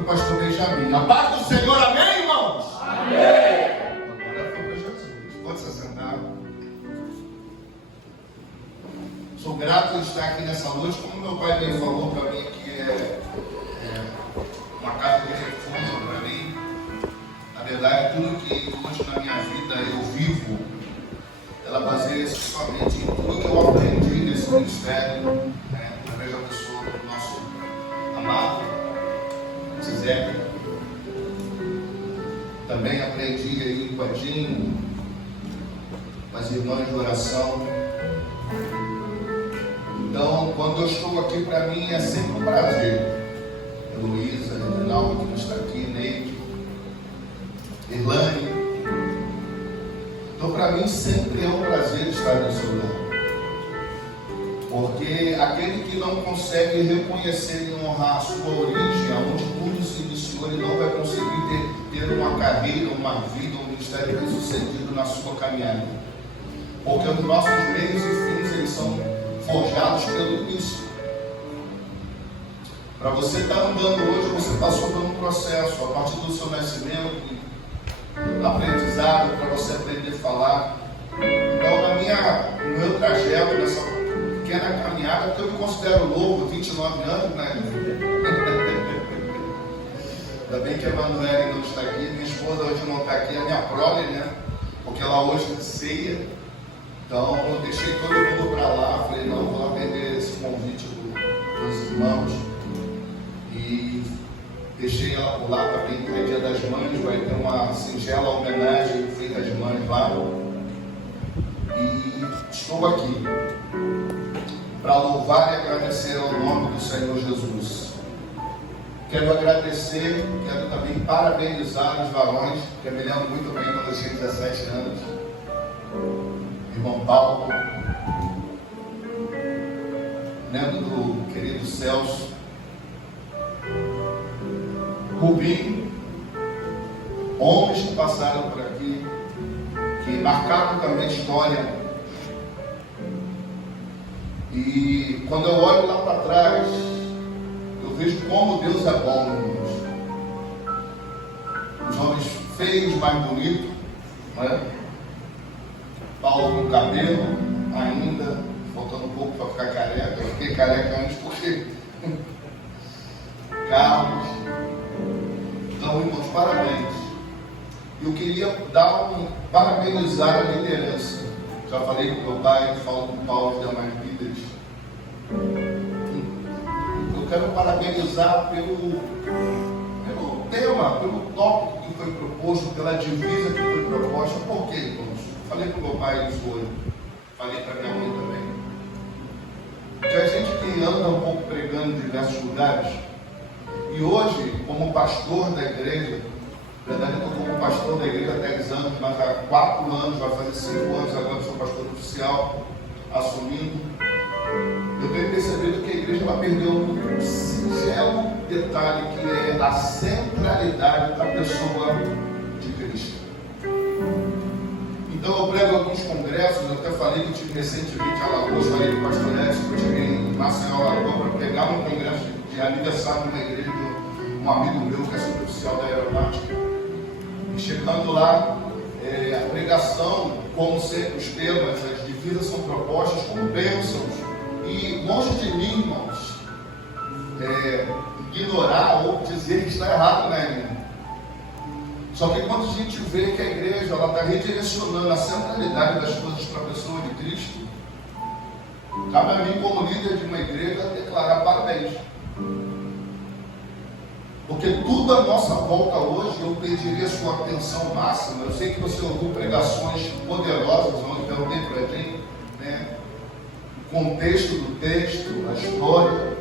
para o pastor Benjamin. A paz do Senhor, amém, irmãos? Amém. Agora foi para Jesus. Pode se assentar. Sou grato de estar aqui nessa noite. Como meu pai bem falou para mim, que é uma casa de refúgio para mim. Na verdade, tudo que hoje na minha vida eu vivo, ela baseia-se somente em tudo que eu aprendi nesse ministério, né, através da pessoa do nosso amado Zizek. Também aprendi aí com a Dinho, com as irmãs de oração. Então, quando eu estou aqui, para mim é sempre um prazer. Heloísa, Reginaldo, que não está aqui, Neide, Irlane. Então, para mim, sempre é um prazer estar nesse lugar. Porque aquele que não consegue reconhecer e honrar a sua origem, aonde tudo se iniciou, ele não vai conseguir ter uma carreira, uma vida, um ministério bem sucedido na sua caminhada. Porque os nossos meios e fins, eles são forjados pelo início. Para você estar andando hoje, você passou por um processo, a partir do seu nascimento, aprendizado, para você aprender a falar. Então, no meu trajeto, nessa pequena caminhada, porque eu me considero novo, 29 anos, né? Ainda bem que a Emanuele não está aqui, minha esposa hoje não está aqui, a minha prole, né? Porque ela hoje ceia. Então, eu deixei todo mundo para lá, falei, não, vou lá vender esse convite dos irmãos. E deixei ela por lá para brincar. É Dia das Mães, vai ter uma singela homenagem feita de mães lá. E estou aqui para louvar e agradecer ao nome do Senhor Jesus. Quero agradecer, quero também parabenizar os varões, que eu me lembro muito bem quando eu tinha 17 anos. Irmão Paulo, lembro do querido Celso, Rubinho, homens que passaram por aqui, que marcaram também a história. E quando eu olho lá para trás, eu vejo como Deus é bom, irmãos. Os homens feios, mais bonitos, né? Paulo com cabelo ainda, faltando um pouco para ficar careca. Eu fiquei careca antes porque Carlos. Então, irmãos, parabéns. Eu queria parabenizar a liderança. Já falei com meu pai, falo com o Paulo de Demais Vidas. Eu quero parabenizar pelo tema, pelo tópico que foi proposto, pela divisa que foi proposta. Por quê, irmãos? Falei para o meu pai isso hoje. Falei para minha mãe também. Que a gente que anda um pouco pregando em diversos lugares, e hoje, como pastor da igreja, na verdade eu estou como pastor da igreja há 10 anos, mas há 4 anos, vai fazer 5 anos agora, sou pastor oficial, assumindo. Eu tenho percebido que a igreja vai perder um singelo detalhe, que é a centralidade da pessoa de Cristo. Então eu prego alguns congressos, eu até falei que eu tive recentemente em Alagoas, falei com o pastor Edson, que eu cheguei em Maceió, Alagoas, para pregar um congresso de aniversário de uma igreja de um amigo meu, que é suboficial da aeronáutica. E chegando lá, a pregação, como sempre, os temas, as divisas são propostas como bênçãos. E longe de mim, irmãos, ignorar ou dizer que está errado, né, irmão? Só que quando a gente vê que a igreja está redirecionando a centralidade das coisas para a pessoa de Cristo, cabe a mim, como líder de uma igreja, declarar parabéns. Porque tudo à nossa volta hoje, eu pediria sua atenção máxima. Eu sei que você ouviu pregações poderosas, onde eu perguntei para a gente, né, o contexto do texto, a história.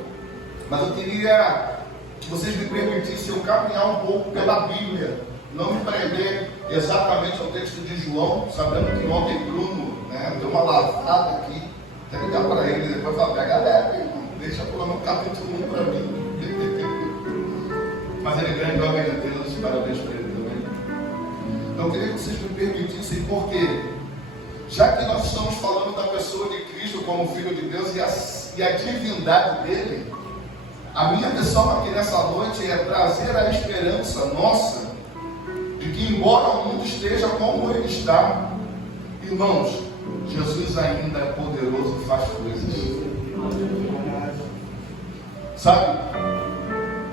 Mas eu queria que vocês me permitissem eu caminhar um pouco pela Bíblia. Não me prender exatamente ao texto de João, sabendo que ontem Bruno, né, deu uma lavada aqui. Até ligar para ele e depois falar, pega leve, irmão, deixa pelo menos capítulo 1 para mim. Mas ele é grande homem de Deus, parabéns para ele também. Então eu queria que vocês me permitissem, porque já que nós estamos falando da pessoa de Cristo como Filho de Deus e a divindade dele, A minha missão aqui nessa noite é trazer a esperança nossa de que, embora o mundo esteja como ele está, irmãos, Jesus ainda é poderoso e faz coisas. Sabe?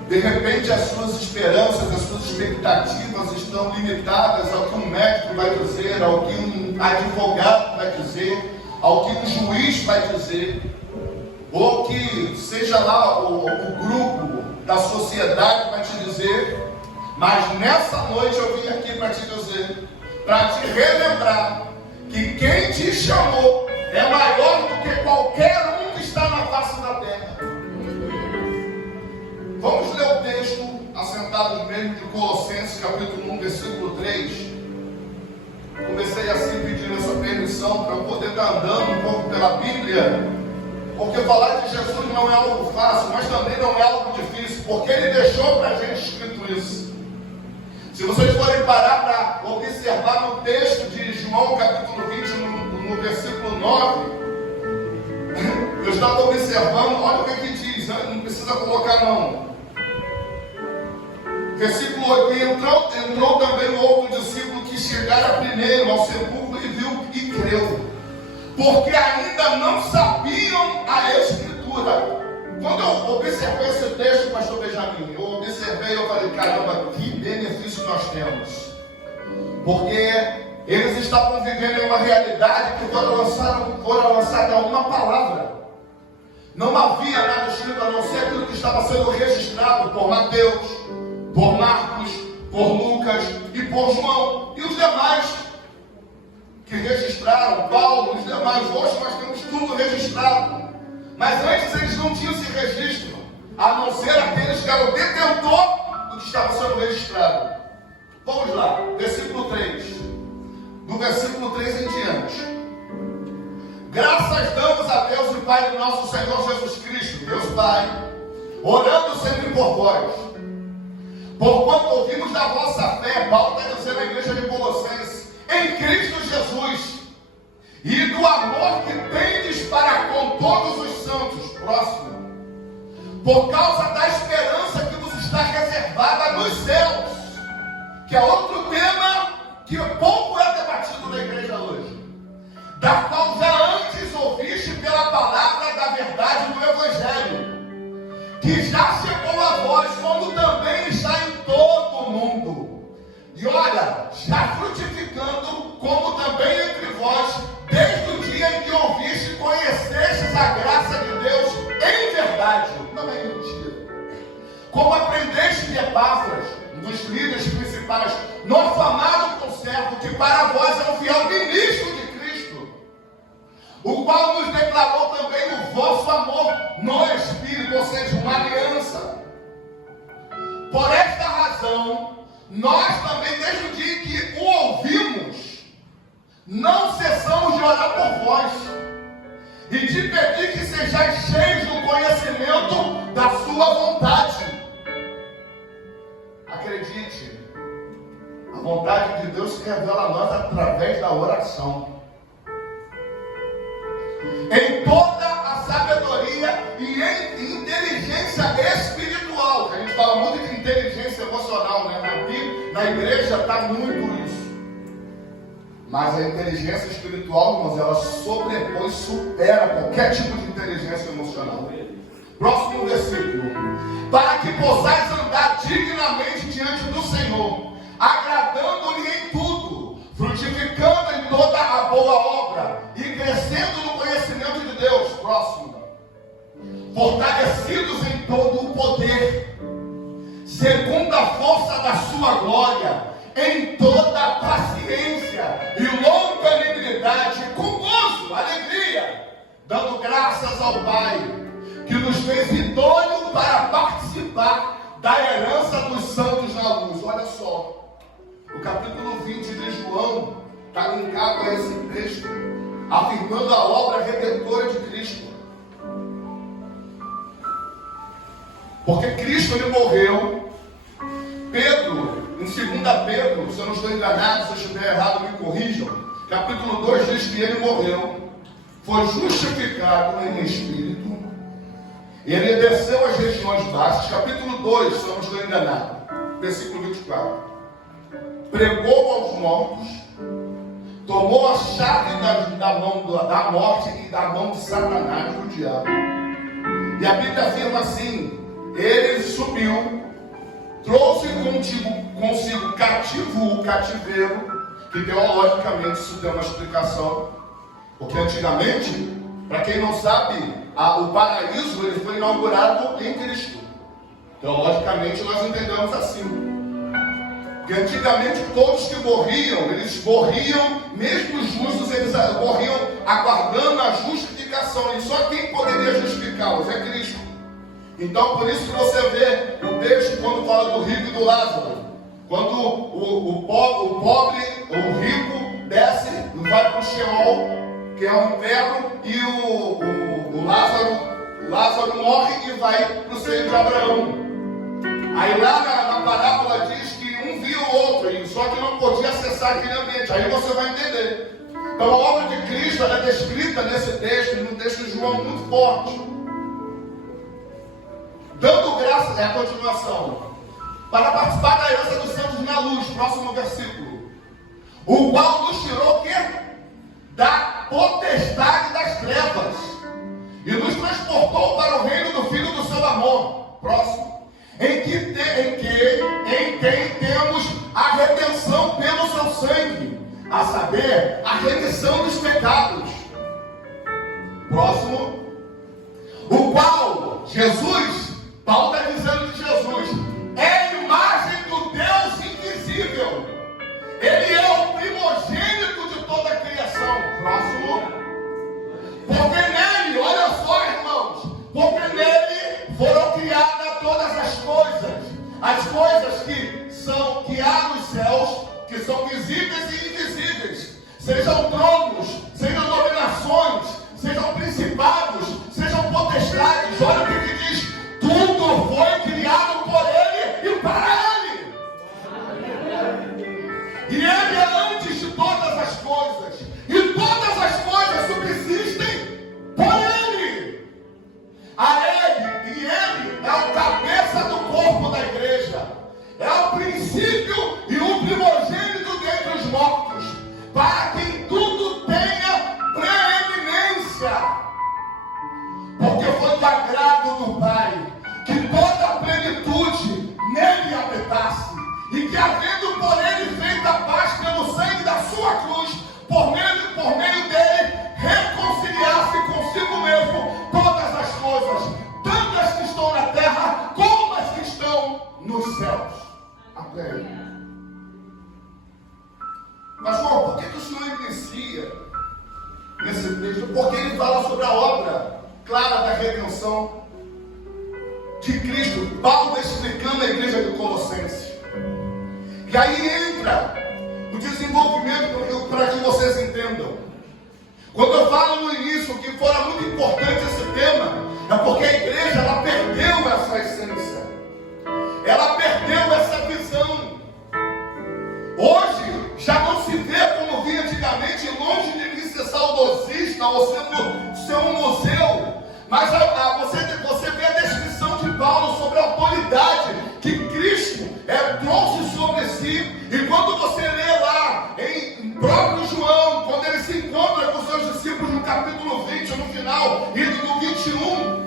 De repente as suas esperanças, as suas expectativas estão limitadas ao que um médico vai dizer, ao que um advogado vai dizer, ao que um juiz vai dizer, ou que seja lá o grupo da sociedade vai te dizer. Mas nessa noite eu vim aqui para te dizer, para te relembrar que quem te chamou é maior do que qualquer um que está na face da terra. Vamos ler o texto, assentados mesmo, de Colossenses, capítulo 1, versículo 3. Comecei assim pedindo essa permissão para eu poder estar andando um pouco pela Bíblia, porque falar de Jesus não é algo fácil, mas também não é algo difícil, porque Ele deixou para a gente escrito isso. Se vocês forem parar para observar no texto de João, capítulo 20, no versículo 9, eu estava observando, olha o que diz, não precisa colocar não. Versículo 8, entrou também o outro discípulo que chegara primeiro ao sepulcro e viu e creu, porque ainda não sabiam a Escritura. Quando eu observei esse texto, pastor Benjamin, eu falei, caramba, que benefício nós temos, porque eles estavam vivendo em uma realidade que foram lançada uma palavra. Não havia nada escrito a não ser aquilo que estava sendo registrado por Mateus, por Marcos, por Lucas e por João e os demais que registraram, Paulo, os demais. Hoje nós temos tudo registrado, mas antes eles não tinham esse registro, a não ser aqueles que eram detentor do que estava sendo registrado. Vamos lá, versículo 3. Do versículo 3 em diante. Graças damos a Deus e Pai do nosso Senhor Jesus Cristo, Deus Pai, orando sempre por vós, porquanto ouvimos da vossa fé, Paulo está dizendo à igreja de Colossenses, em Cristo Jesus, e do amor que tendes para com todos os santos, próximo, por causa da esperança que vos está reservada nos céus, que é outro tema que pouco é debatido na igreja hoje, da qual já antes ouviste pela palavra da verdade do Evangelho, que já chegou a vós, como também está em todo o mundo, e olha, já frutificando, como também entre vós, desde o dia em que ouviste e conhecestes a graça de Deus em verdade, não é mentira, como aprendeste de Epáfras, um dos líderes principais, nosso amado conservo, que para vós é um fiel ministro de Cristo, o qual nos declarou também o vosso amor no Espírito, ou seja, uma aliança. Por esta razão, nós também, desde o dia em que o ouvimos, não cessamos de orar por vós e de pedir que sejais cheios do conhecimento da sua vontade. Acredite, a vontade de Deus se revela a nós através da oração, em toda a sabedoria e em inteligência espiritual. A gente fala muito de inteligência emocional, né? Aqui na igreja está muito isso. Mas a inteligência espiritual, irmãos, ela sobrepõe, supera qualquer tipo de inteligência emocional. Próximo versículo. Para que possais andar dignamente diante do Senhor, agradando-lhe em tudo, frutificando em toda a boa obra e crescendo no conhecimento de Deus. Próximo. Fortalecidos em todo o poder, segundo a força da sua glória, em toda a paciência e longanimidade, com gozo, alegria, dando graças ao Pai, que nos fez idôneo para participar da herança dos santos na luz. Olha só, o capítulo 20 de João está linkado a esse texto, afirmando a obra redentora de Cristo. Porque Cristo, ele morreu. Pedro, em 2 Pedro, se eu não estou enganado, se eu estiver errado me corrijam, capítulo 2 diz que ele morreu, foi justificado em espírito Ele desceu às regiões baixas, capítulo 2, se eu não estou enganado, versículo 24. Pregou aos mortos, tomou a chave da mão da morte e da mão de Satanás, do diabo. E a Bíblia afirma assim: ele subiu, trouxe consigo o cativeiro, que teologicamente isso tem uma explicação, porque antigamente, para quem não sabe, o paraíso ele foi inaugurado em Cristo. Teologicamente nós entendemos assim. Porque antigamente todos que morriam, eles morriam, mesmo os justos, eles morriam aguardando a justificação. E só quem poderia justificá-los é Cristo. Então por isso que você vê o texto quando fala do rico e do Lázaro. Quando o pobre, o rico desce e vai para o Sheol, que é o inferno, e o Lázaro morre e vai para o seio de Abraão. Aí lá na parábola diz que um via o outro, só que não podia acessar aquele ambiente. Aí você vai entender. Então a obra de Cristo é descrita nesse texto, no texto de João, muito forte. Dando graças, é a continuação, para participar da herança dos santos na luz, próximo versículo. O qual nos tirou o quê? Da potestade das trevas e nos transportou para o reino do Filho do seu amor. Próximo. Em quem temos a redenção pelo seu sangue, a saber, a remissão dos pecados. Próximo. O qual Jesus, Paulo está dizendo de Jesus, é a imagem do Deus invisível. Ele é o primogênito de toda a criação. Próximo. Porque nele, olha só, irmãos, porque nele foram criadas todas as coisas que há nos céus, que são visíveis e invisíveis, sejam tronos, sejam dominações, sejam principados, sejam potestades. Olha o que ele diz: tudo foi criado por ele e para ele. E ele é antes de todas as coisas, e todas as coisas subsistem por ele. E ele é o cabeça do corpo da igreja, é o princípio e o primogênito dentre os mortos, para quem tudo tenha preeminência, porque foi de agrado do Pai que toda a plenitude nele habitasse, e que havendo por ele feito a paz pelo sangue da sua cruz, por meio dele reconciliasse consigo mesmo todas as coisas, tanto as que estão na terra como as que estão nos céus. Amém. Pastor, por que o Senhor inicia nesse texto? Porque ele fala sobre a obra clara da redenção de Cristo. Paulo explicando a igreja de Colossenses. E aí entra o desenvolvimento para que vocês entendam. Quando eu falo no início que fora muito importante esse tema, é porque a igreja ela perdeu essa essência, ela perdeu essa visão. Hoje já não se vê como via antigamente, longe de mim ser saudosista ou ser um museu, mas você vê a descrição de Paulo sobre a autoridade que Cristo trouxe sobre si. E quando você lê lá em próprio João, quando ele se encontra com seus discípulos no capítulo 20, no final, e no 21,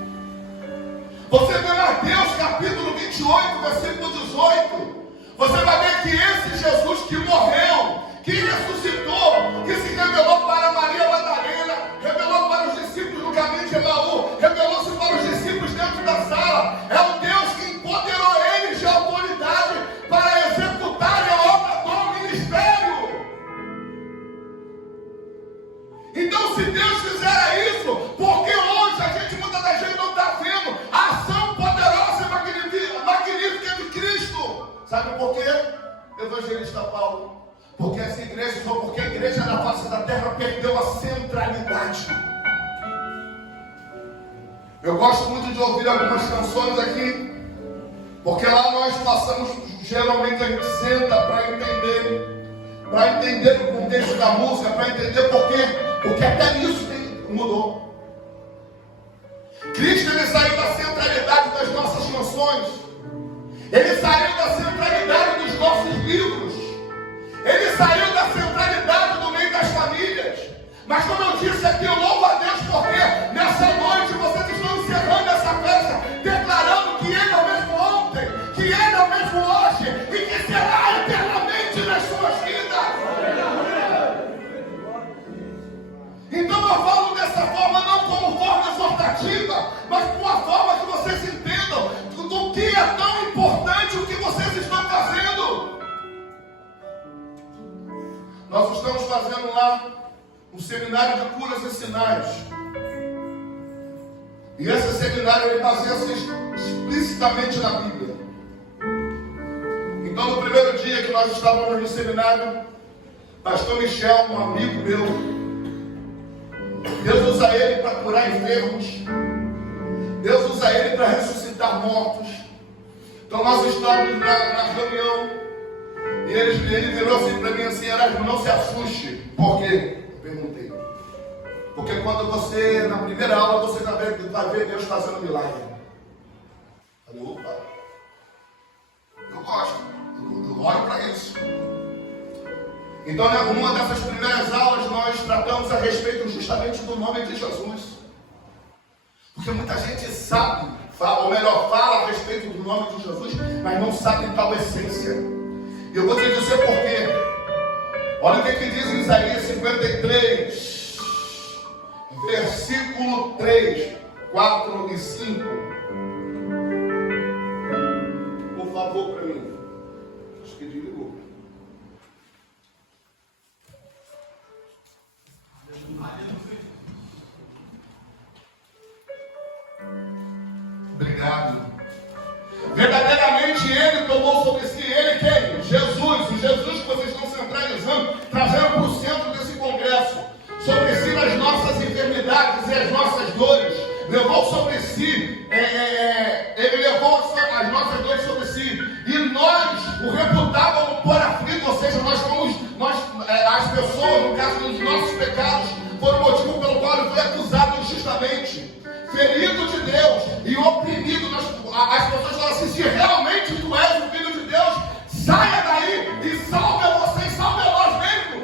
você vê Mateus capítulo 28, versículo 18, você vai ver que esse Jesus que morreu, que ressuscitou, que se revelou para Maria Madalena, revelou para os discípulos no caminho de Emaú, revelou-se para os discípulos dentro da sala, é o Deus que empoderou eles de autoridade para executarem a obra do ministério. Então, se Deus fizer isso, porque hoje a gente, muita da gente não está vendo a ação poderosa e magnífica de Cristo. Sabe por quê, evangelista Paulo? Porque essa igreja, só porque a igreja na face da terra perdeu a centralidade. Eu gosto muito de ouvir algumas canções aqui, porque lá nós passamos, geralmente a gente senta para entender o contexto da música, para entender por quê, porque até nisso mudou. Cristo ele saiu da centralidade centralidade das nossas nações. Ele saiu da centralidade dos nossos livros. Ele saiu da centralidade do meio das famílias. Mas como eu disse aqui, eu louvo a Deus porque nessa noite vocês estão encerrando essa festa, declarando que Ele é o mesmo ontem, que Ele é o mesmo hoje e que será eternamente nas suas vidas. Então eu falo dessa forma não como forma exortativa, mas com uma forma que vocês entendam do que é tão importante o que vocês estão fazendo. Nós estamos fazendo lá um seminário de curas e sinais. E esse seminário ele baseia-se explicitamente na Bíblia. Então no primeiro dia que nós estávamos no seminário, pastor Michel, um amigo meu, Deus usa ele para curar enfermos, Deus usa ele para ressuscitar mortos. Então nós estávamos na reunião e ele virou assim para mim assim: Erasmo, não se assuste. Por quê? Perguntei. Porque quando você, na primeira aula, você vai ver Deus fazendo milagre. Falei, opa, eu gosto, eu olho para isso. Então, numa dessas primeiras aulas, nós tratamos a respeito justamente do nome de Jesus. Porque muita gente sabe, ou melhor, fala a respeito do nome de Jesus, mas não sabe tal essência. E eu vou te dizer por quê. Olha o que diz em Isaías 53, versículo 3, 4 e 5. Por favor, para mim. Acho que desligou. Obrigado. Verdadeiramente Ele tomou sobre si, Ele quem? Jesus, o Jesus que vocês estão centralizando, trazendo para o centro desse congresso, sobre si as nossas enfermidades e as nossas dores, levou sobre si, Ele levou as nossas dores sobre si, e nós o reputávamos por aflito, ou seja, as pessoas, no caso dos nossos pecados, foram o motivo pelo qual Ele foi acusado injustamente, ferido de Deus e oprimido. As pessoas falam assim: se realmente tu és o Filho de Deus, saia daí e salve a você e salve a nós mesmo.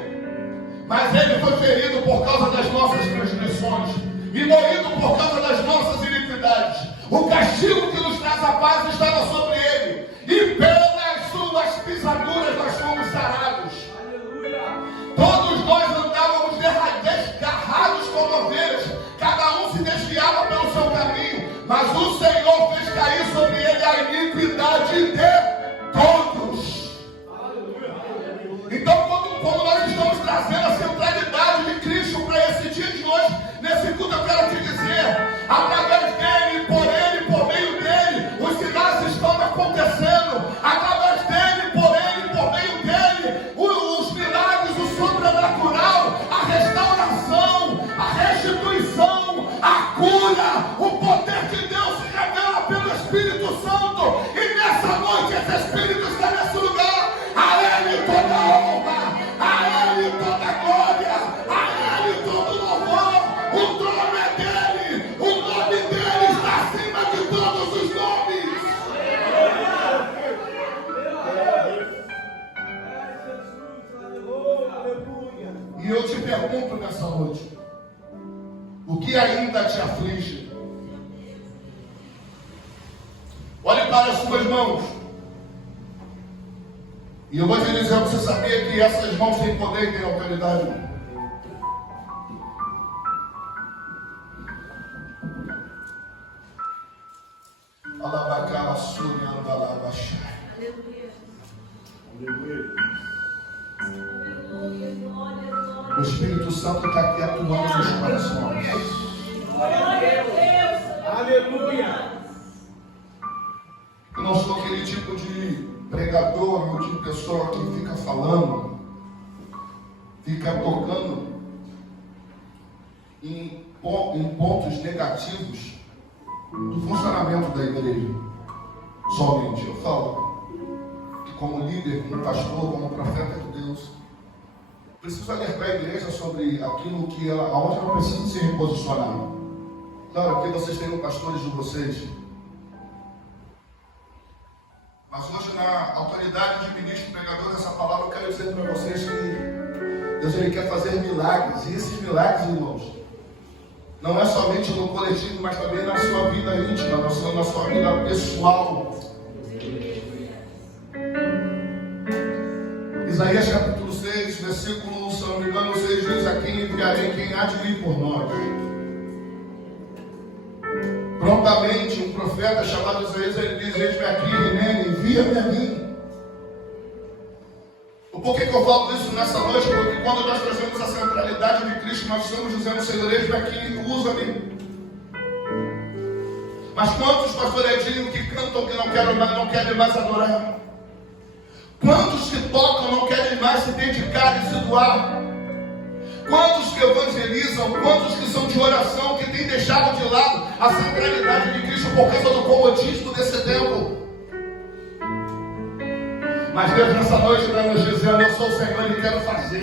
Mas Ele foi ferido por causa das nossas transgressões e moído por causa das nossas iniquidades. O castigo que nos traz a paz estava sobre Ele, e pelas suas pisaduras nós fomos sarados. Todos nós andávamos desgarrados como ovelhas, cada um se desviava pelo seu caminho, mas o Senhor fez cair sobre ele a iniquidade de todos. Então, como nós estamos trazendo a centralidade de Cristo para esse dia de hoje, nesse culto, eu quero te dizer: através dele, por meio dele, os sinais estão acontecendo. Através dele, por meio dele, os milagres, o sobrenatural, a restauração, a restituição, a cura, o poder de Deus se revela pelo Espírito Santo. E nessa noite esse Espírito está nesse lugar. A Ele toda a honra, a Ele toda a glória, a Ele todo o louvor. O trono é dele, o nome dele está acima de todos os nomes. E eu te pergunto nessa noite: o que ainda te aflige? Olhe para as suas mãos. E eu vou te dizer: você sabia que essas mãos têm poder e têm autoridade? O Espírito Santo está aqui atuando nos corações. Aleluia! Eu não sou aquele tipo de pregador ou de pessoa que fica falando, fica tocando em pontos negativos do funcionamento da igreja. Somente eu falo que, como líder, como pastor, como profeta de Deus, preciso alertar a igreja sobre aquilo que aonde ela precisa se reposicionar. Claro que vocês têm os pastores de vocês, Mas hoje, na autoridade de ministro pregador dessa palavra, eu quero dizer para vocês que Deus ele quer fazer milagres. E esses milagres, irmãos, não é somente no coletivo, mas também na sua vida íntima, na sua vida pessoal. Isaías capítulo 6, versículo, se não me engano, 6 diz: a quem enviarei, quem há de vir por nós. Prontamente, um profeta chamado Isaías, ele diz: eis-me aqui, Nenê, envia-me a mim. Por que eu falo isso nessa noite? Porque quando nós trazemos a centralidade de Cristo, nós estamos dizendo: Senhor, eis-me aqui, usa-me. Mas quantos, pastor Edinho, que cantam que não querem mais adorar? Quantos que tocam não querem mais se dedicar e se doar? Quantos que evangelizam, quantos que são de oração, que têm deixado de lado a centralidade de Cristo por causa do comodismo desse tempo? Mas Deus nessa noite está nos dizendo: eu sou o Senhor e quero fazer.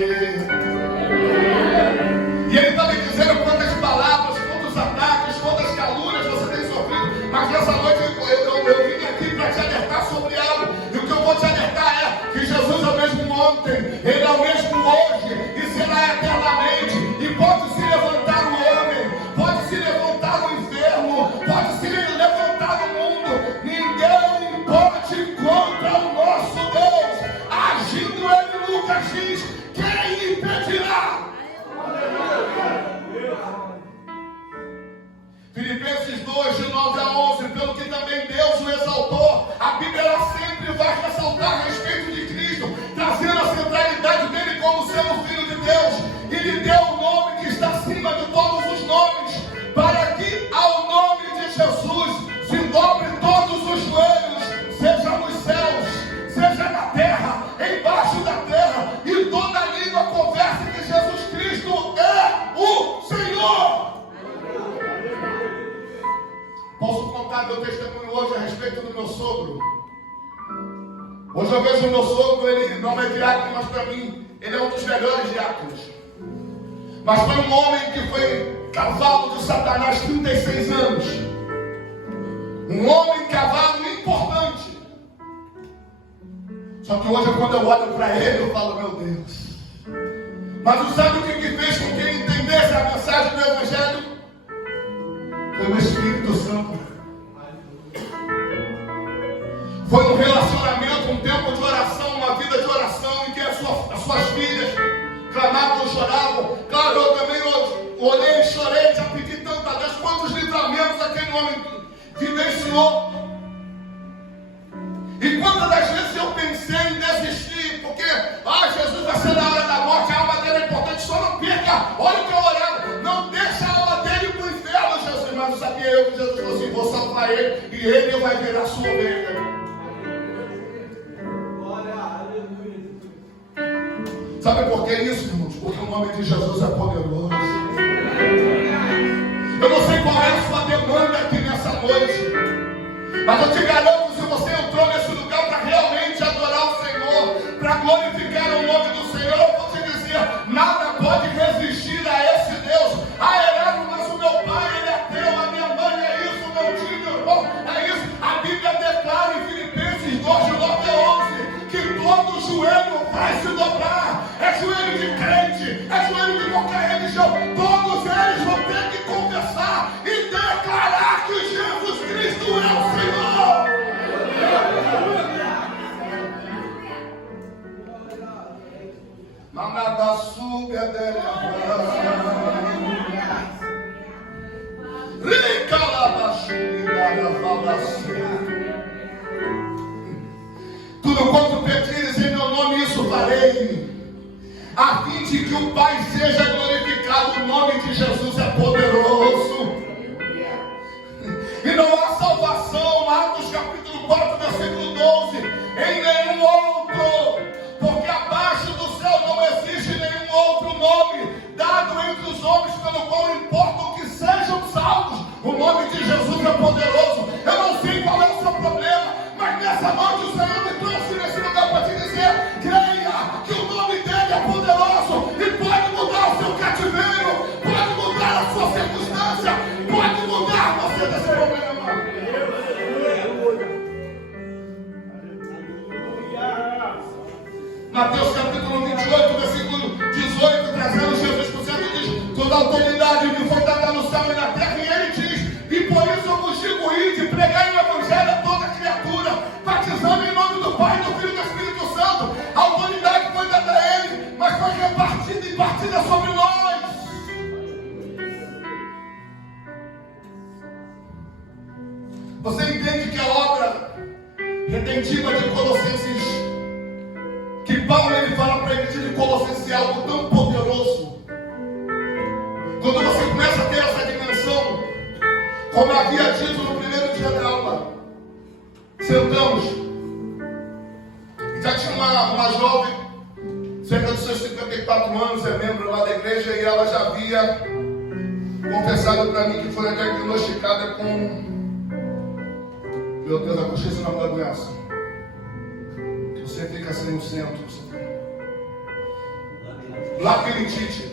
E Ele está me dizendo quantas palavras, quantos ataques, quantas calúnias você tem sofrido. Mas nessa noite eu vim aqui para te alertar sobre algo. E o que eu vou te alertar é que Jesus é o mesmo ontem, Ele é o mesmo hoje e será eternamente. E pode se levantar o homem, pode se levantar o enfermo, pode se levantar o mundo. Ninguém pode contra o nosso Deus. Agindo Ele, Lucas diz: quem impedirá? Filipenses 2, de 9 a 11, pelo que também Deus o exaltou. A Bíblia ela sempre vai ressaltar a respeito de Cristo, trazendo a centralidade dele como sendo Filho de Deus. E lhe deu o nome que está acima de todos os nomes, para que ao nome de Jesus se dobre todos os joelhos, seja nos céus, seja na terra, embaixo da terra, e toda língua confesse que Jesus Cristo é o Senhor. Posso contar meu testemunho hoje a respeito do meu sogro. Hoje eu vejo o meu sogro, ele não é diácono, mas para mim, ele é um dos melhores diáconos. Mas foi um homem que foi cavalo de Satanás 36 anos. Um homem cavalo importante. Só que hoje, quando eu olho para ele, eu falo: meu Deus. Mas sabe o que fez com que ele entendesse a mensagem do Evangelho? Foi o Espírito Santo. Foi um relacionamento, um tempo de oração, uma vida de oração, em que as suas filhas clamavam e choravam. Claro, eu também olhei, chorei, já pedi tanto a Deus quantos livramentos aquele homem vivenciou. E quantas das vezes eu pensei em desistir, porque Jesus vai ser na hora da morte, a alma dele é importante, só não perca. Olha o que eu orava: não deixa a alma dele para o inferno, Jesus. Mas não sabia eu que Jesus falou assim: vou salvar ele, e ele vai virar sua ovelha. Sabe por que isso, irmãos? Porque o nome de Jesus é poderoso. Eu não sei qual é a sua demanda aqui nessa noite, mas eu te garanto, se você entrou nesse lugar para realmente adorar o Senhor, para glorificar o nome do Senhor, eu vou te dizer: nada pode resistir a esse Deus. Herado, mas o meu pai, ele é teu, a minha mãe é isso, o meu tio, meu irmão, é isso. A Bíblia declara em Filipenses 2, de 9 a 11, que todo joelho vai se dobrar. É joelho de crente, é joelho de qualquer religião. Todos eles vão ter que confessar e declarar que Jesus Cristo é o Senhor. Nada sube a tudo quanto pedires em meu nome, isso farei, a fim de que o Pai seja glorificado. O nome de Jesus é poderoso. E não há salvação, Atos capítulo 4, versículo 12, em nenhum outro, porque abaixo do céu não existe nenhum outro nome dado entre os homens pelo qual importam que sejam salvos. O nome de Jesus é poderoso. Eu não sei qual é o seu problema, mas nessa noite o Senhor me trouxe nesse lugar para te dizer: creia que o nome dele é poderoso e pode mudar o seu cativeiro, pode mudar a sua Mateus capítulo 28, versículo 18, trazendo Jesus para o centro, diz: toda autoridade me foi dada no céu e na terra, e ele diz: e por isso eu vos digo, ide, pregai o evangelho a toda criatura, batizando em nome do Pai, do Filho e do Espírito Santo. A autoridade foi dada a ele, mas foi repartida e partida sobre nós. Você entende que a obra redentiva de Colossenses, que Paulo ele fala para a igreja de Colossenses, é algo tão poderoso? Quando você começa a ter essa dimensão, como eu havia dito no primeiro dia da aula, sentamos, já tinha uma jovem, cerca dos seus 54 anos, é membro lá da igreja, e ela já havia confessado para mim que foi diagnosticada com, meu Deus, eu esqueci o nome da doença. Você fica sem o centro. Labirintite.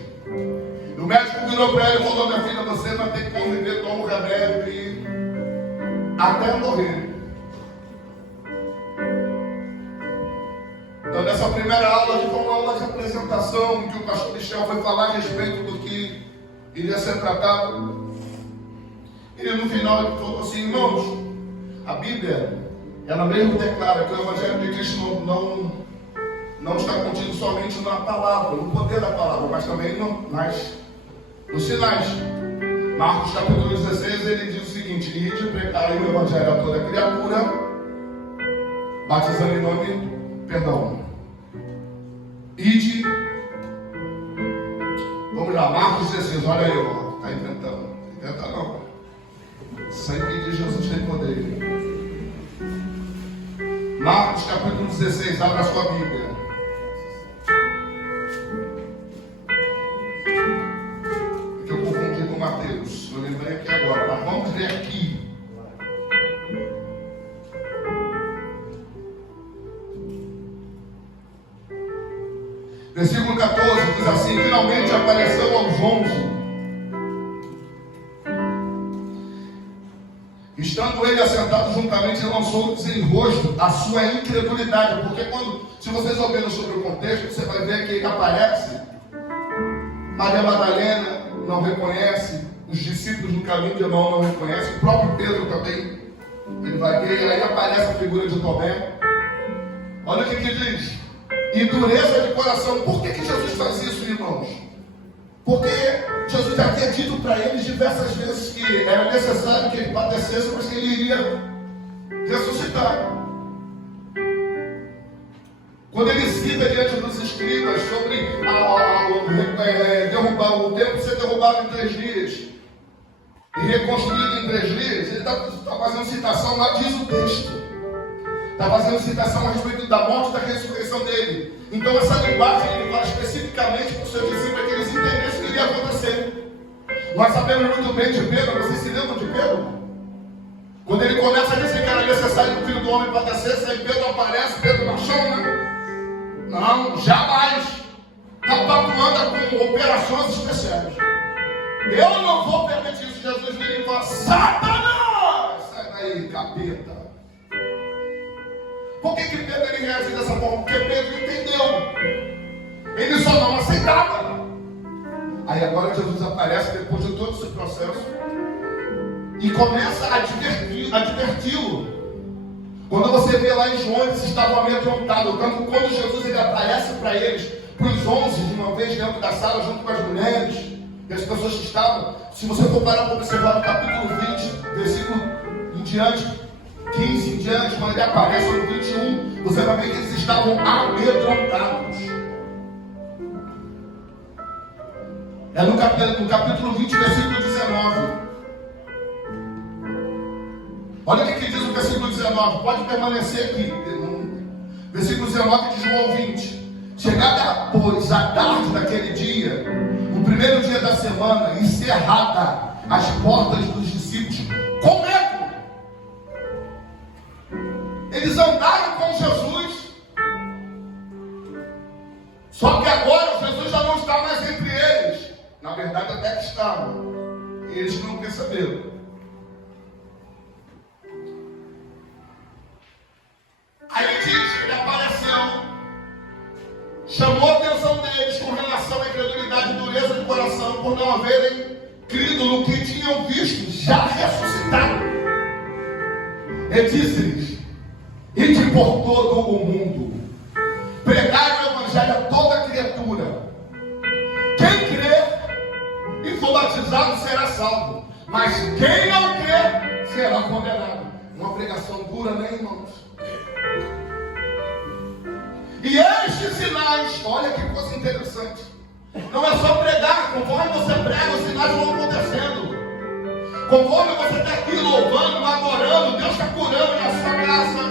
O médico virou para ela e falou: minha filha, você vai ter que conviver com o remédio e até morrer. Então, nessa primeira aula, que foi uma aula de apresentação, em que o pastor Michel foi falar a respeito do que iria ser tratado. E no final ele falou assim: irmãos, a Bíblia, ela mesmo declara que o Evangelho de Cristo não está contido somente na palavra, no poder da palavra, mas também nos sinais. Marcos capítulo 16, ele diz o seguinte: ide, pregai o Evangelho a toda criatura, batizando em nome, ide, vamos lá, Marcos 16, olha aí, ó, está inventando, inventa não, sangue de Jesus tem poder. Marcos capítulo 16, abra a sua Bíblia. Que eu confundi com Mateus, eu lembrei aqui agora, mas vamos ver aqui. Versículo 14 diz assim: finalmente apareceu aos 11. Estando ele assentado juntamente, lançou-lhes em rosto a sua incredulidade. Porque se vocês ouvirem sobre o contexto, você vai ver que ele aparece. Maria Madalena não reconhece, os discípulos no caminho de Emaús não reconhecem, o próprio Pedro também, ele vai ver, e aí aparece a figura de Tomé. Olha o que diz: e dureza de coração. Por que Jesus faz isso, irmãos? Porque Jesus já havia dito para eles diversas vezes que era necessário que ele padecesse, mas que ele iria ressuscitar. Quando ele cita diante dos escribas sobre derrubar o templo ser derrubado em 3 dias e reconstruído em 3 dias, ele está fazendo citação, lá diz o texto. Está fazendo citação a respeito da morte e da ressurreição dele. Então essa linguagem ele fala especificamente para os seus discípulos, que eles entendessem o que iria acontecer. Nós sabemos muito bem de Pedro, vocês se lembram de Pedro? Quando ele começa a dizer que era necessário que o Filho do Homem padecesse, aí Pedro aparece, Pedro baixou, né? Não, jamais. Rapaz, tu anda com operações especiais. Eu não vou permitir isso. Jesus vira e fala: Satanás! Sai daí, capeta. Por que Pedro ele reage dessa forma? Porque Pedro entendeu. Ele só não aceitava. Aí agora Jesus aparece depois de todo esse processo e começa a adverti-lo. Quando você vê lá em João, eles estavam amedrontados. Tanto quando Jesus ele aparece para eles, para os 11, de uma vez dentro da sala, junto com as mulheres e as pessoas que estavam. Se você for parar para observar no capítulo 20, versículo em diante, 15 em diante, quando ele aparece no 21, você vai ver que eles estavam amedrontados. É no capítulo 20, versículo 19. Olha o que diz o versículo 19. Pode permanecer aqui. Versículo 19 de João 20. Chegada, pois, a tarde daquele dia, o primeiro dia da semana, encerrada as portas dos discípulos, com medo. Eles andaram com Jesus. Só que agora Jesus já não está mais entre eles. Na verdade, até que estava. E eles não perceberam. Aí ele diz, ele apareceu. chamou a atenção deles com relação à incredulidade e dureza de coração por não haverem crido no que tinham visto já ressuscitado. E disse-lhes: ide por todo o mundo, pregai o evangelho a toda criatura. Quem crer e for batizado será salvo, mas quem não crer será condenado. Uma pregação dura, né, irmãos? E estes sinais, olha que coisa interessante, não é só pregar. Conforme você prega, os sinais vão acontecendo. Conforme você está aqui louvando, adorando, Deus está curando na sua casa,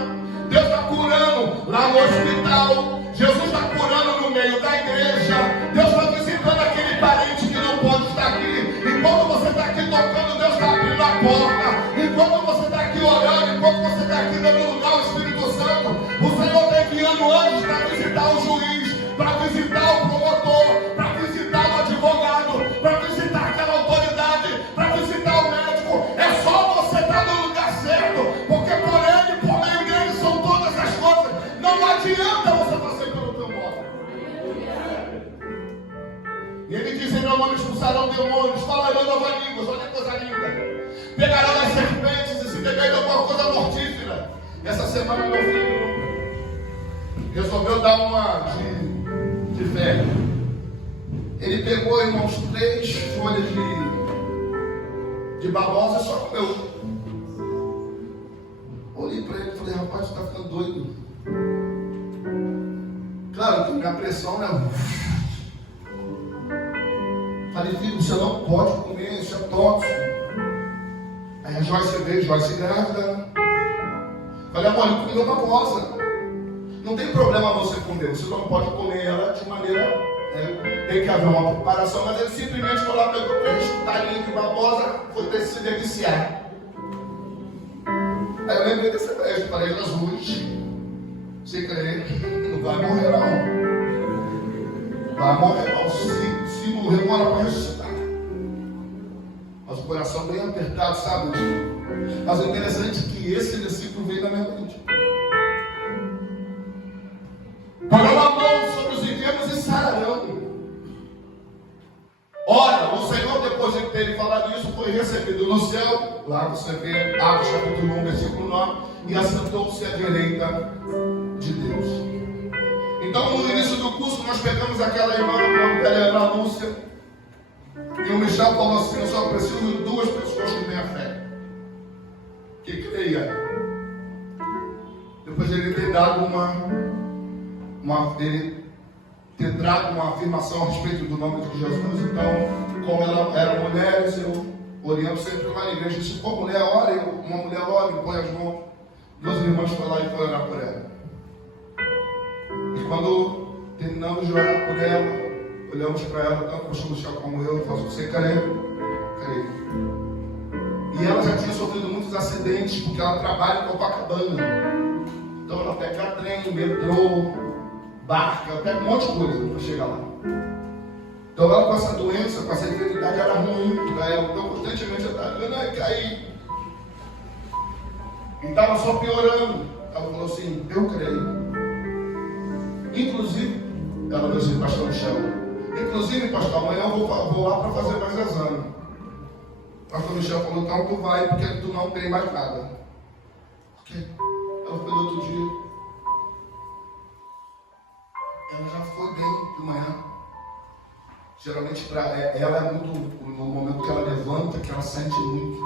Deus está curando lá no hospital, Jesus está curando no meio da igreja, Deus está visitando aquele parente que não pode estar aqui. Enquanto você está aqui tocando, Deus está abrindo a porta. Enquanto você está aqui orando, enquanto você está aqui dando lugar ao Espírito Santo, o Senhor está enviando anjos para visitar o juiz, para visitar o promotor, para visitar o advogado, para visitar aquela autoridade, para visitar o médico. É só você estar no lugar certo, porque por ele, por meio dele, são todas as coisas. Não adianta você estar sempre no teu modo. E ele diz: em meu nome expulsarão demônios, falarão novas línguas. Olha que coisa linda. Pegarão as serpentes e se beberem alguma coisa mortífera. Essa semana meu filho resolveu dar uma de fé. Ele pegou, irmãos, 3 folhas de babosa e só comeu. Olhei para ele e falei: rapaz, você está ficando doido. Claro que minha pressão, né? Falei: filho, você não pode comer, isso é tóxico. Aí a Joyce veio, Joyce grávida. Falei: amor, ele comeu babosa. Não tem problema você comer, você não pode comer ela de maneira, tem que haver uma preparação, mas ele simplesmente foi lá, pegou 3 talinhos de babosa, foi se deliciar. Aí eu lembrei dessa vez, eu falei: Jesus, você crê, não vai morrer não. Vai morrer não, se morrer, mora para ressuscitar. Mas o coração bem apertado, sabe? Mas o interessante é que esse versículo veio na minha mente. Porão a mão sobre os enfermos e sararão. Olha, o Senhor, depois de ter falado isso, foi recebido no céu. Lá você vê Atos capítulo 1, versículo 9. E assentou-se à direita de Deus. Então, no início do curso, nós pegamos aquela irmã, o nome dela era Lúcia. E o Michel falou assim: eu só preciso de 2 pessoas que tenham fé, que creia. Depois ele ter dado ele ter trago uma afirmação a respeito do nome de Jesus. Então, como ela era mulheres, eu oriento sempre lá na igreja: se for mulher, ore, uma mulher ore, põe as mãos. 2 irmãs foram lá e foram orar por ela. E quando terminamos de orar por ela, olhamos para ela, tanto o pastor Michel como eu, e falamos: você crê? Creio. E ela já tinha sofrido muitos acidentes, porque ela trabalha em Copacabana. Então ela pega trem, metrô, barca, ela pega um monte de coisa para chegar lá. Então ela, com essa doença, com essa enfermidade, era ruim para ela. Então constantemente ela estava dizendo: ai, caí. E estava só piorando. Ela falou assim: eu creio. Inclusive, ela disse: pastor Michel, inclusive, pastor, amanhã eu vou lá para fazer mais exame. O pastor Michel falou: então tu vai, porque tu não tem mais nada. Ok. Ela foi no outro dia. Ela já foi bem de manhã. Geralmente para ela é muito, no momento que ela levanta, que ela sente muito.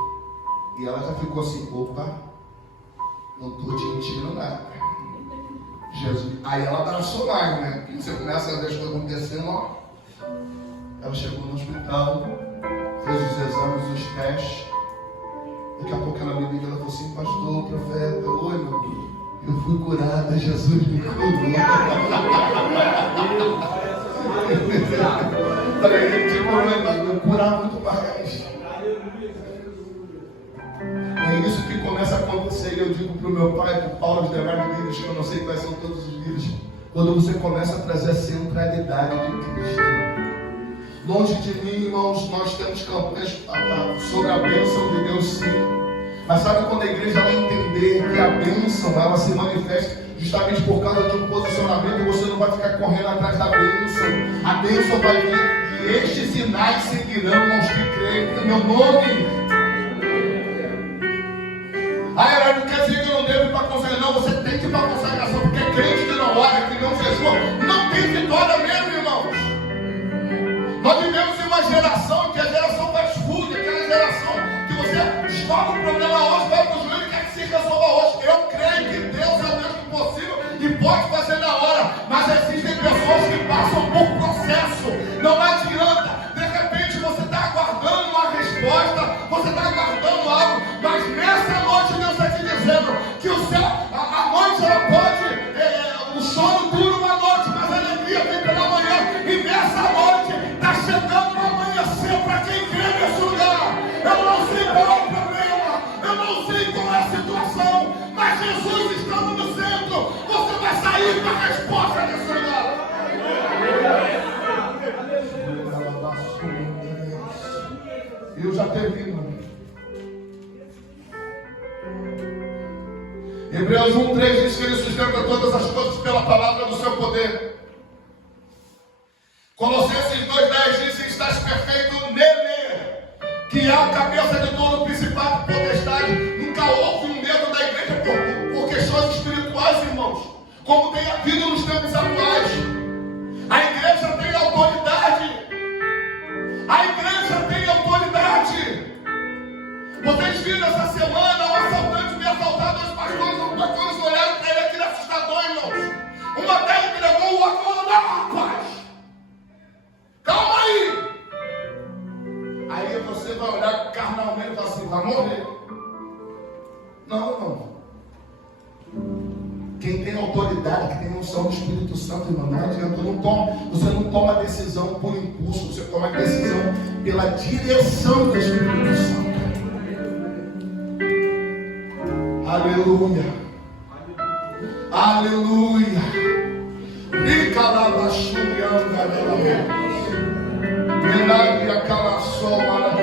E ela já ficou assim: opa, não estou te mentindo nada. Jesus. Aí ela abraçou mais, né? Porque você começa a ver as coisas acontecendo, ó. Ela chegou no hospital, fez os exames, os testes. Daqui a pouco ela me liga, ela falou assim: pastor, profeta, oi meu filho, eu fui curada, Jesus me curou. Falei: tipo, eu curar muito mais. É isso que começa a acontecer. Eu digo para o meu pai, para o Paulo de Demar de Líderes, que eu não sei quais são todos os líderes, quando você começa a trazer a centralidade de Cristo. Longe de mim, irmãos, nós temos campanhas sobre a bênção de Deus, sim. Mas sabe quando a igreja ela entender que a bênção ela se manifesta justamente por causa de um posicionamento, você não vai vai ficar correndo atrás da bênção. A bênção vai vir. E estes sinais seguirão aos que creem no meu nome. Aí não quer dizer que eu não devo ir para a consagração. Não, você tem que ir para a consagração. Porque crente que não ora, que não jejua, não tem vitória mesmo, irmãos. Nós vivemos em uma geração que a geração faz food, aquela geração que você descobre o problema hoje, vai para o joelho e quer que se resolva hoje. Eu creio que Deus é o Deus do possível e pode fazer na hora. Mas existem pessoas que passam por processo. Não adianta. De repente você está aguardando uma resposta, você está aguardando algo, mas nessa noite Deus está te dizendo que o céu, a noite ela pode, o sono dura uma noite, mas a alegria vem pela manhã. E nessa noite está chegando uma amanhecer para quem crê nesse lugar. Eu não sei qual é o problema, eu não sei qual é a situação, mas Jesus estando no centro, você vai sair com a resposta desse lugar. Eu já termino. Hebreus 1:3 diz que ele sustenta todas as coisas pela palavra do seu poder. Colossenses 2:10 diz que estás perfeito nele, que é a cabeça de todo o principado e potestade. Nunca houve um medo da igreja por questões espirituais, irmãos, como tem havido nos tempos atuais. A igreja tem autoridade. A igreja tem autoridade. Vocês viram essa semana um assaltante me assaltar, dois pastores olharam para ele, aquele assustador, irmãos. Uma até entregou o outro, não, rapaz. Calma aí. Aí você vai olhar carnalmente e falar assim, vai morrer. Não, irmão. Quem tem autoridade, que tem unção do Espírito Santo, irmão, não adianta. Você não toma decisão por impulso, você toma decisão pela direção do Espírito Santo. Aleluia. Aleluia.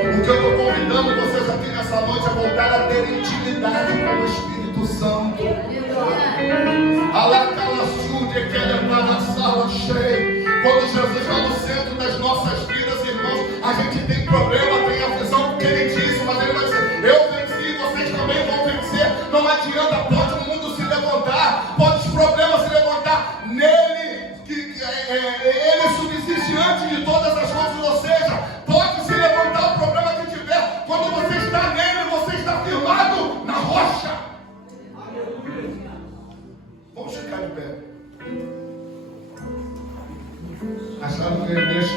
O que eu estou convidando vocês aqui nessa noite é voltar a ter intimidade com o Espírito Santo. Quando Jesus está no centro das nossas vidas, irmãos, a gente tem problema, tem aflição, porque ele disse, mas ele vai dizer, eu venci, vocês também vão vencer. Não adianta, pode o mundo se levantar, pode os problemas se levantar, nele, ele subsiste antes de todas as coisas, ou seja, pode se levantar o problema que tiver, quando você está nele, você está firmado na rocha. Vamos ficar de pé. Acharam que ele deixa.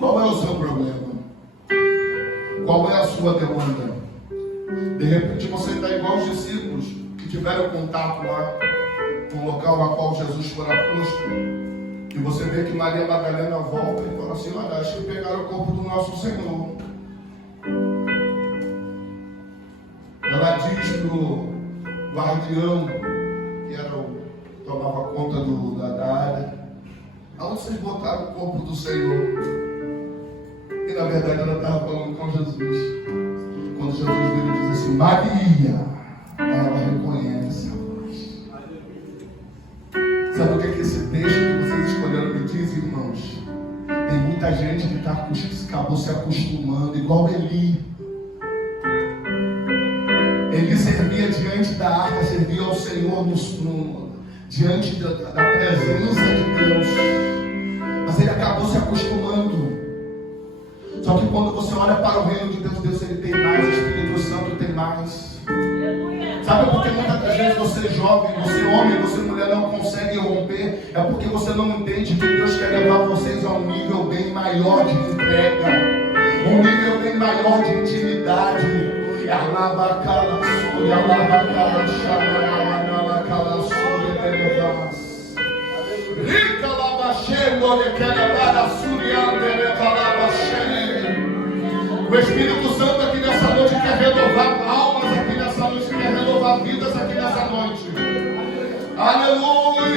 Qual é o seu problema? Qual é a sua demanda? De repente você está igual os discípulos que tiveram contato lá no local a qual Jesus foi posto, e você vê que Maria Madalena volta e fala assim, olha, acho que pegaram o corpo do nosso Senhor. Ela diz para o guardião, que tomava conta da área, aonde vocês botaram o corpo do Senhor? E na verdade ela estava falando com Jesus. Quando Jesus vira e diz assim, Maria, ela reconhece a voz. Sabe o que esse texto que vocês escolheram me diz, irmãos? Tem muita gente que acabou se acostumando, igual Eli. Ele servia diante da arca, servia ao Senhor diante da presença de Deus. Mas ele acabou se acostumando. Só que quando você olha para o reino de Deus, Deus ele tem mais, o Espírito Santo tem mais. Sabe por que muitas vezes você jovem, você homem, você mulher não consegue romper? É porque você não entende que Deus quer levar vocês a um nível bem maior de entrega, um nível bem maior de intimidade. O Espírito Santo aqui nessa noite quer renovar almas aqui nessa noite, quer renovar vidas aqui nessa noite. Aleluia!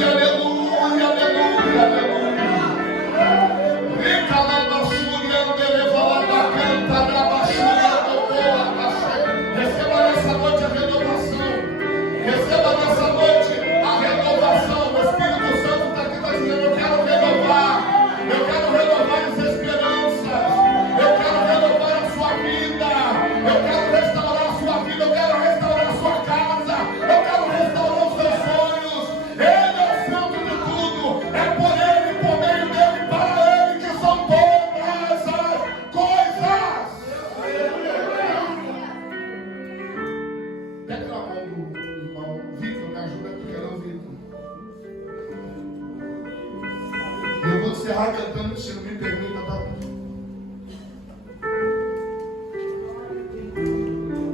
encerrar cantando, se não me permita, tá?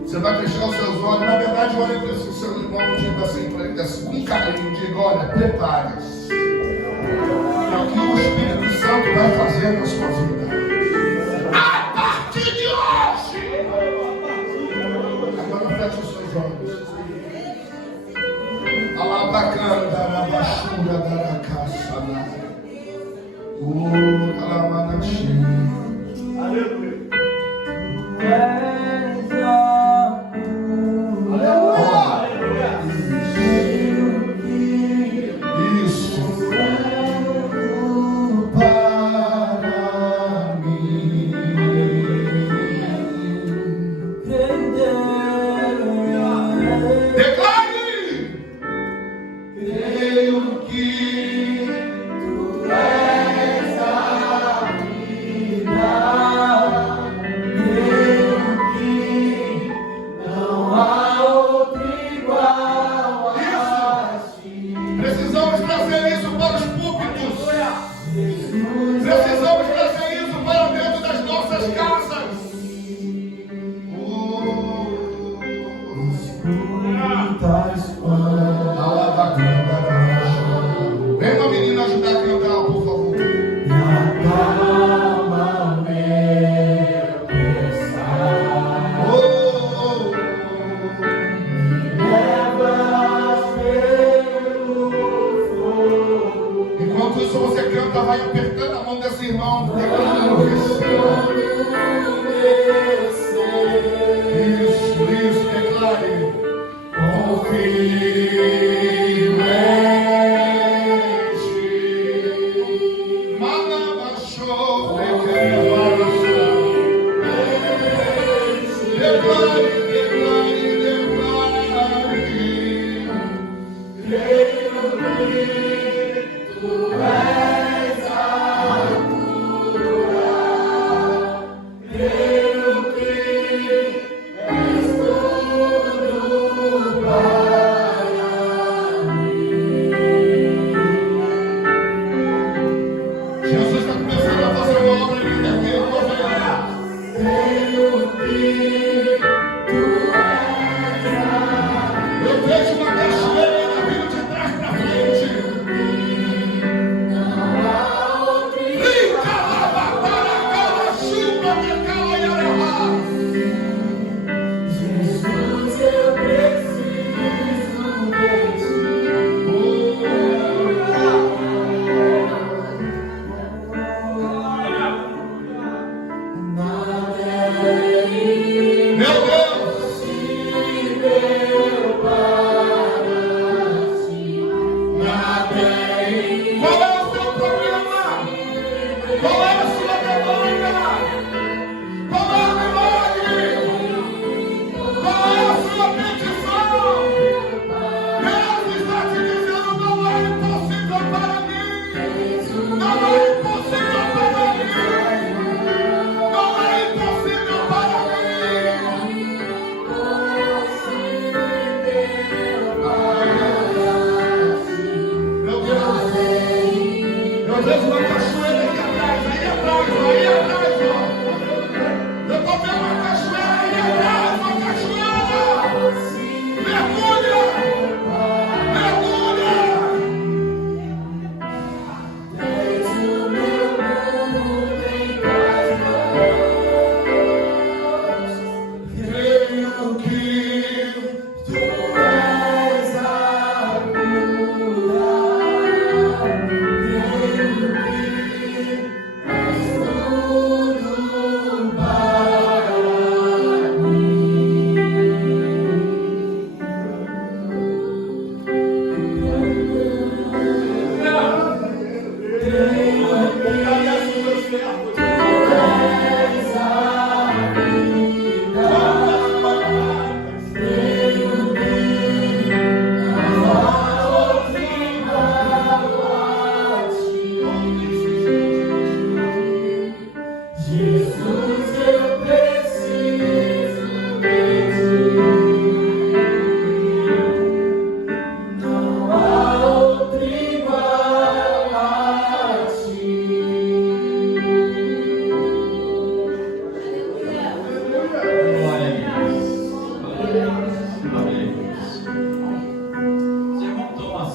Você vai fechar os seus olhos. Na verdade, olha para esse seu irmão, diga assim para ele, assim, com carinho, diga, olha, prepare-se. É o que o Espírito Santo vai fazer na sua vida. A partir de hoje! Agora feche os seus olhos. Alabacanda, alabachura, daracaçana. Calamanaxi. Aleluia. Vem uma menina ajudar a cantar, por favor. Enquanto isso você canta, vai apertando a mão desse irmão, declarando isso, declare.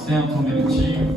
tempo, um minutinho.